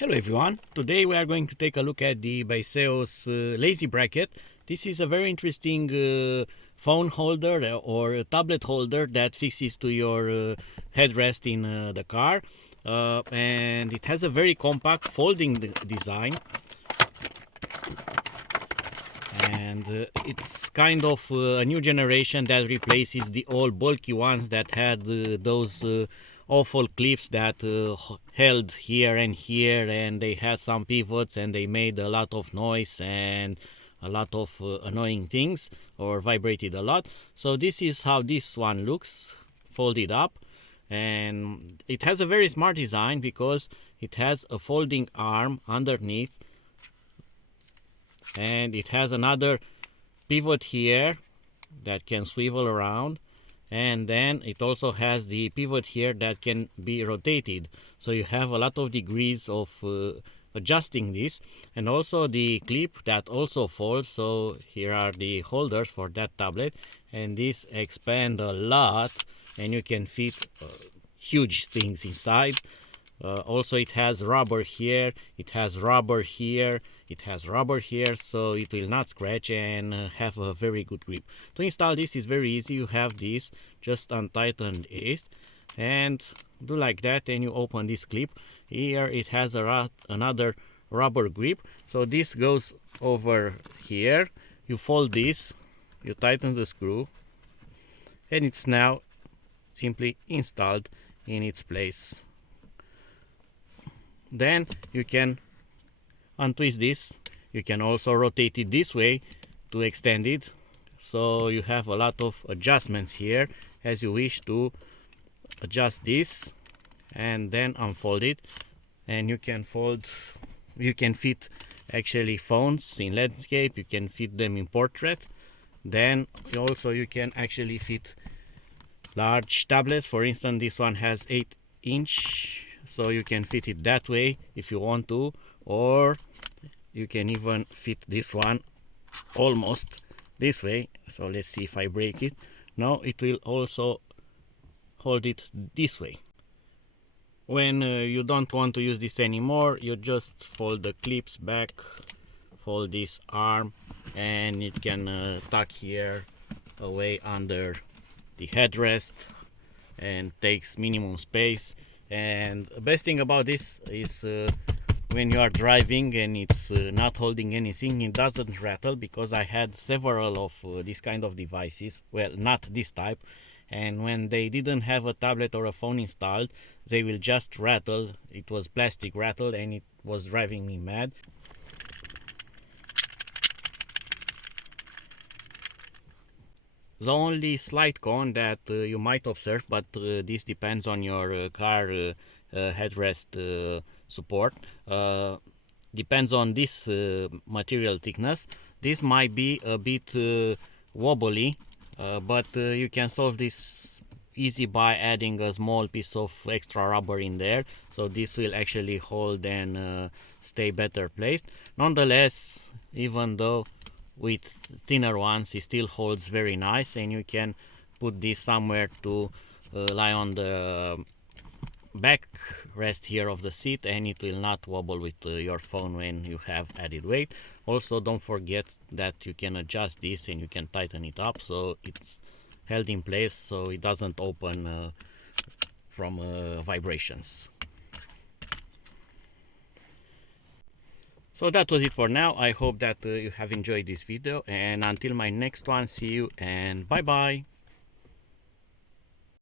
Hello everyone, today we are going to take a look at the Baseus Lazy Bracket. This is a very interesting phone holder or a tablet holder that fixes to your headrest in the car, and it has a very compact folding design, and it's kind of a new generation that replaces the old bulky ones that had those awful clips that held here and here, and they had some pivots and they made a lot of noise and a lot of annoying things, or vibrated a lot. So this is how this one looks, folded up, and it has a very smart design because it has a folding arm underneath, and it has another pivot here that can swivel around, and then it also has the pivot here that can be rotated, so you have a lot of degrees of adjusting this, and also the clip that also folds. So here are the holders for that tablet, and these expand a lot and you can fit huge things inside. Also it has rubber here, it has rubber here, it has rubber here, so it will not scratch and have a very good grip. To install this is very easy. You have this, just untighten it and do like that, and you open this clip. Here it has another rubber grip, so this goes over here. You fold this, you tighten the screw, and it's now simply installed in its place. Then you can untwist this. You can also rotate it this way to extend it, so you have a lot of adjustments here as you wish to adjust this, and then unfold it, and you can fit actually phones in landscape, you can fit them in portrait. Then also you can actually fit large tablets. For instance, this one has 8-inch, so you can fit it that way if you want to, or you can even fit this one almost this way. So let's see if I break it. Now it will also hold it this way. When you don't want to use this anymore, you just fold the clips back, fold this arm, and it can tuck here away under the headrest and takes minimum space. And the best thing about this is when you are driving and it's not holding anything, it doesn't rattle, because I had several of this kind of devices, well, not this type, and when they didn't have a tablet or a phone installed, they will just rattle. It was plastic rattle and it was driving me mad. The only slight con that you might observe, but this depends on your car headrest support, depends on this material thickness. This might be a bit wobbly, but you can solve this easy by adding a small piece of extra rubber in there, so this will actually hold and stay better placed. Nonetheless, even though with thinner ones, it still holds very nice, and you can put this somewhere to lie on the back rest here of the seat, and it will not wobble with your phone when you have added weight. Also, don't forget that you can adjust this and you can tighten it up so it's held in place, so it doesn't open from vibrations. So that was it for now. I hope that you have enjoyed this video, and until my next one, see you and bye bye.